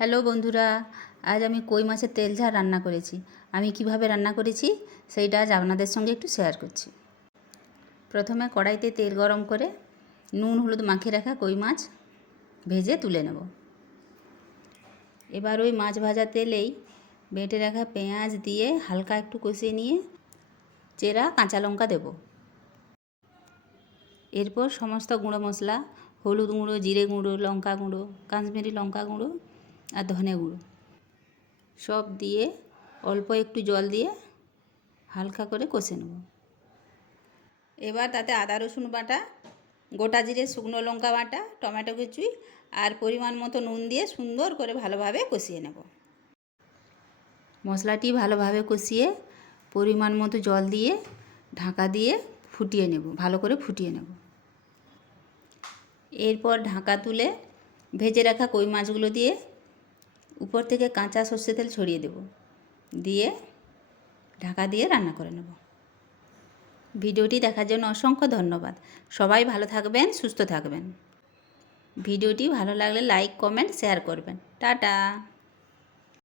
Hello বন্ধুরা, আজ আমি কই মাছের তেল ঝাল রান্না করেছি। আমি কিভাবে রান্না করেছি সেইটা আজ আপনাদের সঙ্গে একটু শেয়ার করছি। প্রথমে কড়াইতে তেল গরম করে নুন হলুদ মাখিয়ে রাখা কই মাছ ভেজে তুলে নেব। এবার ওই মাছ ভাজা তেলেই বেটে রাখা পেঁয়াজ দিয়ে হালকা একটু কষিয়ে নিয়ে চেরা কাঁচা লঙ্কা দেব। এরপর সমস্ত গুঁড়ো মশলা হলুদ গুঁড়ো, জিরে গুঁড়ো, লঙ্কা গুঁড়ো, কাশ্মীরি লঙ্কা গুঁড়ো আর ধনে গুঁড়ো সব দিয়ে অল্প একটু জল দিয়ে হালকা করে কষে নেব। এবার তাতে আদা রসুন বাটা, গোটা জিরে, শুকনো লঙ্কা বাটা, টমেটো কুচি আর পরিমাণ মতো নুন দিয়ে সুন্দর করে ভালোভাবে কষিয়ে নেব। মশলাটি ভালোভাবে কষিয়ে পরিমাণ মতো জল দিয়ে ঢাকা দিয়ে ফুটিয়ে নেব, ভালো করে ফুটিয়ে নেব। এরপর ঢাকা তুলে ভেজে রাখা কই মাছগুলো দিয়ে উপর থেকে কাঁচা সর্ষে তেল ছড়িয়ে দেব, দিয়ে ঢাকা দিয়ে রান্না করে নেব। ভিডিওটি দেখার জন্য অসংখ্য ধন্যবাদ। সবাই ভালো থাকবেন, সুস্থ থাকবেন। ভিডিওটি ভালো লাগলে লাইক, কমেন্ট, শেয়ার করবেন। টাটা।